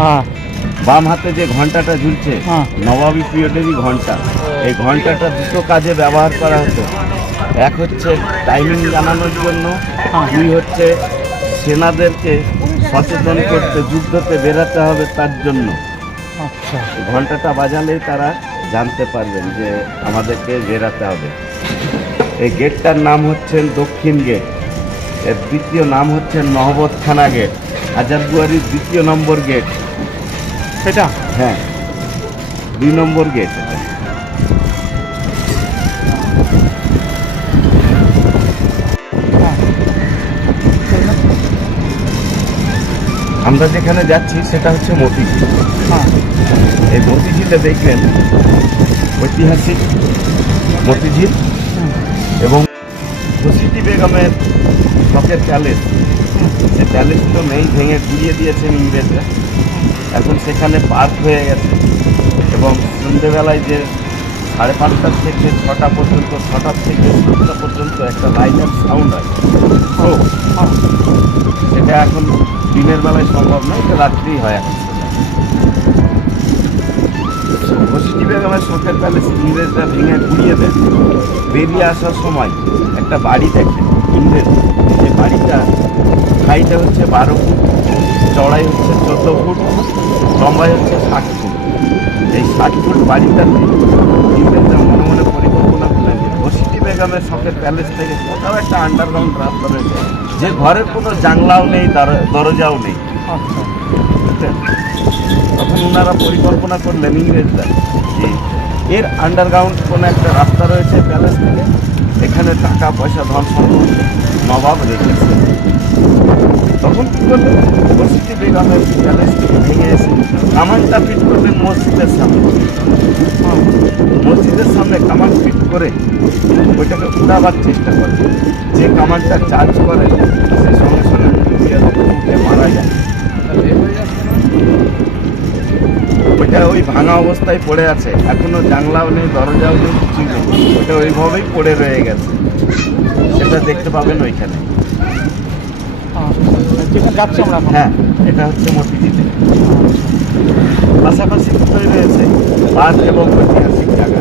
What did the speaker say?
হ্যাঁ বাম হাতে যে ঘন্টাটা ঝুলছে হ্যাঁ। নবাবী পিরিয়ডেরই ঘন্টা। এই ঘন্টাটা দুটো কাজে ব্যবহার করা হতো। এক হচ্ছে টাইমিং জানানোর জন্য, হ্যাঁ। দুই হচ্ছে সেনাদেরকে সচেতন করতে, যুদ্ধতে বেরাতে হবে তার জন্য। আচ্ছা এই ঘন্টাটা বাজালেই তারা জানতে পারবেন যে আমাদেরকে বেরাতে হবে। এই গেটটার নাম হচ্ছে দক্ষিণ গেট। এর দ্বিতীয় নাম হচ্ছে নহবতখানা গেট, হাজারদুয়ারির দ্বিতীয় নম্বর গেট। সেটা হ্যাঁ, 2 নম্বর গেট এটা। হ্যাঁ আমরা যেখানে যাচ্ছি সেটা হচ্ছে মতিঝিল। হ্যাঁ এই মতিঝিলে দেখবেন ঐতিহাসিক মতিঝিল এবং ঘসিটি বেগমের শখের প্যালেস। এই প্যালেসগুলো নেই, ভেঙে গুড়িয়ে দিয়েছেন ইংরেজরা। এখন সেখানে পার্ক হয়ে গেছে এবং সন্ধ্যেবেলায় যে 5:30 থেকে 6টা পর্যন্ত, 6টা থেকে 7টা পর্যন্ত একটা লাইট অ্যান্ড সাউন্ড হয়, তো সেটা এখন দিনের বেলায় সম্ভব নয়, এটা রাত্রেই হয় এখন। ঘসিটি বেগমের শখের প্যালেস ইংরেজরা ভেঙে গুড়িয়ে দেন। বেরিয়ে আসার সময় একটা বাড়ি দেখেন ইংরেজ। যে বাড়িটা হাইটে হচ্ছে 12 ফুট, চড়াই হচ্ছে 14 ফুট, লম্বাই হচ্ছে 60 ফুট। এই 60 ফুট বাড়িটাতে ইংরেজরা মনে মনে পরিকল্পনা করলেন যে ঘসিটি বেগমের শখের প্যালেস থেকে কোথাও একটা আন্ডারগ্রাউন্ড রাস্তা রয়েছে, যে ঘরের কোনো জানলাও নেই, দরজাও নেই। আচ্ছা বুঝলেন? তখন ওনারা পরিকল্পনা করলেন ইংরেজরা যে এর আন্ডারগ্রাউন্ড কোনো একটা রাস্তা রয়েছে প্যালেস থেকে, এখানে টাকা পয়সা ধন সম্পদ নবাব রেখেছে। তখন কী করলেন, ঘসিটি বেগমের প্যালেস থেকে ভেঙে এসে কামানটা ফিট করলেন মসজিদের সামনে। মসজিদের সামনে কামান ফিট করে ওইটাকে উড়াবার চেষ্টা করে। যে কামানটা চার্জ করে সে সঙ্গে সঙ্গে উঠে মারা যায়। ওইটা ওই ভাঙা অবস্থায় পড়ে আছে, এখনো জানলাও নেই, দরজাও নেই, কিছুই নেই। ওটা ওইভাবেই পড়ে রয়ে গেছে। সেটা দেখতে পাবেন ওইখানে। যেখানে যাচ্ছি আমরা এখন। হ্যাঁ, এটা হচ্ছে মতিঝিলে। পাশাপাশি তৈরি রয়েছে পার্ক এবং ঐতিহাসিক জায়গা।